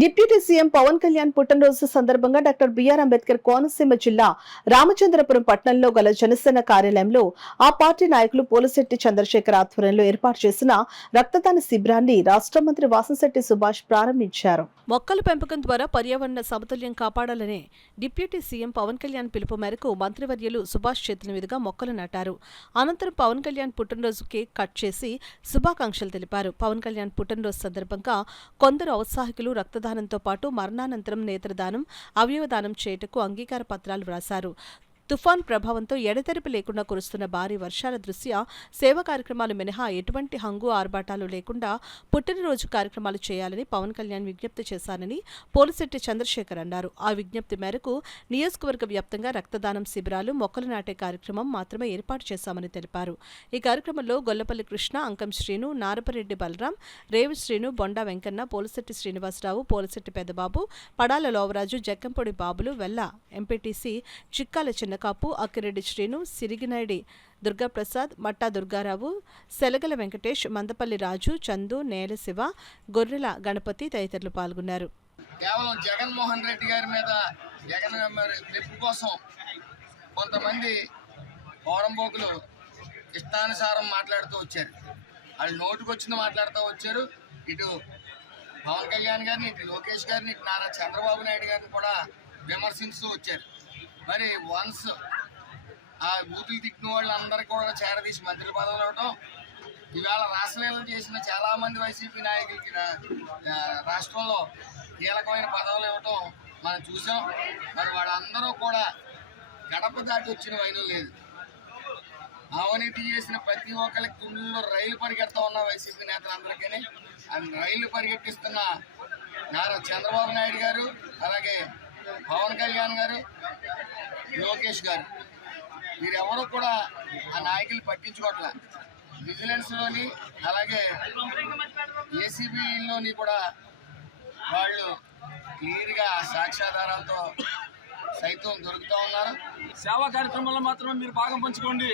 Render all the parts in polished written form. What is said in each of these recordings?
Deputy CM Pawan Kalyan పుట్టినరోజు సందర్భంగా doctor BR Ambedkar Konaseema జిల్లా రామచంద్రపురం పట్టణంలో గల జనసేన కార్యాలయంలో ఆ పార్టీ నాయకులు పోలిశెట్టి చంద్రశేఖర్ ఆధ్వర్యంలో ఏర్పాటు చేసిన రక్తదాన శిబిరాన్ని రాష్ట్ర మంత్రి వాసంశెట్టి సుభాష్ ప్రారంభించారు. మొక్కల పెంపకం ద్వారా పర్యావరణ సమతుల్యం కాపాడాలనే డిప్యూటీ సీఎం పవన్ కళ్యాణ్ పిలుపు మేరకు మంత్రివర్యులు సుభాష్ చేతుల మీదుగా మొక్కలు నాటారు. అనంతరం పవన్ కళ్యాణ్ పుట్టినరోజు కేక్ కట్ చేసి శుభాకాంక్షలు తెలిపారు. పవన్ కళ్యాణ్ పుట్టినరోజు సందర్భంగా కొందరు ఔత్సాహికులు రక్తదానంతో పాటు మరణానంతరం నేత్రదానం, అవయవదానం చేయుటకు అంగీకార పత్రాలు వ్రాశారు. తుఫాన్ ప్రభావంతో ఎడతెరిపి లేకుండా కురుస్తున్న భారీ వర్షాల దృష్ట్యా సేవా కార్యక్రమాలు మినహా ఎటువంటి హంగు ఆర్భాటాలు లేకుండా పుట్టినరోజు కార్యక్రమాలు చేయాలని పవన్ కళ్యాణ్ విజ్ఞప్తి చేశారని పోలిశెట్టి చంద్రశేఖర్ అన్నారు. ఆ విజ్ఞప్తి మేరకు నియోజకవర్గ వ్యాప్తంగా రక్తదానం శిబిరాలు, మొక్కలు నాటే కార్యక్రమం మాత్రమే ఏర్పాటు చేశామని తెలిపారు. ఈ కార్యక్రమంలో గొల్లపల్లి కృష్ణ, అంకం శ్రీను, నారపరెడ్డి బలరాం, రేవు శ్రీను, బొండా వెంకన్న, పోలిశెట్టి శ్రీనివాసరావు, పోలిశెట్టి పెద్దబాబు, పడాల లోవరాజు, జక్కంపొడి బాబులు, వెల్ల ఎంపీటీసీ చిక్కాల చిన్నకాపు, అక్కిరెడ్డి శ్రీను, సిరిగినాయుడి దుర్గాప్రసాద్, మట్టా దుర్గారావు, సెలగల వెంకటేష్, మందపల్లి రాజు, చందు, నేల శివ, గొర్రెల గణపతి తదితరులు పాల్గొన్నారు. కేవలం జగన్మోహన్ రెడ్డి గారి మీద మెప్పు కోసం కొంతమంది పోరంబోకులు ఇష్టానుసారం మాట్లాడుతూ వచ్చారు. వాళ్ళు నోటుకొచ్చింది మాట్లాడుతూ వచ్చారు. ఇటు పవన్ కళ్యాణ్ గారిని, ఇటు లోకేష్ గారిని, ఇటు నారా చంద్రబాబు నాయుడు గారిని కూడా విమర్శిస్తూ వచ్చారు. మరి వన్స్ ఆ బూతులు తిట్టిన వాళ్ళందరికీ కూడా చేరదీసి మంత్రి పదవులు ఇవ్వటం, ఇవాళ రాష్ట్రలీలలు చేసిన చాలామంది వైసీపీ నాయకులకి రాష్ట్రంలో కీలకమైన పదవులు ఇవ్వటం మనం చూసాం. మరి వాళ్ళందరూ కూడా గడప దాటి వచ్చిన వైనం లేదు. అవినీతి చేసిన ప్రతి ఒక్కరికి గుండెల్లో రైలు పరిగెడుతూ ఉన్న వైసీపీ నేతలందరికీ రైలు పరిగెట్టిస్తున్న నారా చంద్రబాబు నాయుడు గారు, అలాగే పవన్ కళ్యాణ్ గారు, లోకేష్ గారు, వీరెవరూ కూడా ఆ నాయకులు పట్టించుకోవట్లే. విజిలెన్స్లోని అలాగే ఏసీబీలోని కూడా వాళ్ళు క్లియర్గా సాక్ష్యాధారాలతో సైతం దొరుకుతూ ఉన్నారు. సేవా కార్యక్రమాల్లో మాత్రమే మీరు భాగం పంచుకోండి.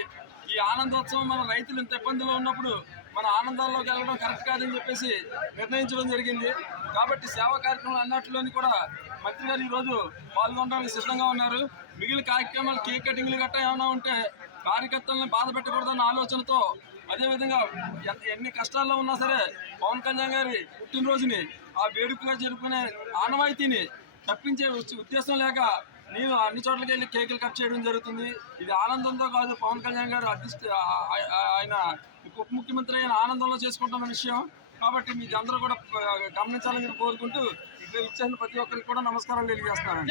ఈ ఆనందోత్సవం మన రైతులు ఇంత ఇబ్బందులో ఉన్నప్పుడు మన ఆనందాల్లోకి వెళ్ళడం కరెక్ట్ కాదని చెప్పేసి నిర్ణయించడం జరిగింది. కాబట్టి సేవా కార్యక్రమాలు అన్నట్లోని కూడా మంత్రి గారు ఈరోజు పాల్గొనడానికి సిద్ధంగా ఉన్నారు. మిగిలిన కార్యక్రమాలు కేక్ కటింగ్లు గట్టా ఏమైనా ఉంటే కార్యకర్తలను బాధ పెట్టకూడదన్న ఆలోచనతో, అదేవిధంగా ఎన్ని కష్టాల్లో ఉన్నా సరే పవన్ కళ్యాణ్ గారి పుట్టినరోజుని ఆ వేడుకగా జరుపుకునే ఆనవాయితీని తప్పించే ఉద్దేశం లేక నేను అన్ని చోట్లకి వెళ్ళి కేకులు కట్ చేయడం జరుగుతుంది. ఇది ఆనందంతో కాదు, పవన్ కళ్యాణ్ గారు ఆయన ఉప ముఖ్యమంత్రి అయిన ఆనందంలో చేసుకుంటున్న విషయం. కాబట్టి మీకు అందరూ కూడా గమనించాలని కోరుకుంటూ ఇక్కడ ఇచ్చేసిన ప్రతి ఒక్కరికి కూడా నమస్కారాలు తెలియజేస్తున్నాను.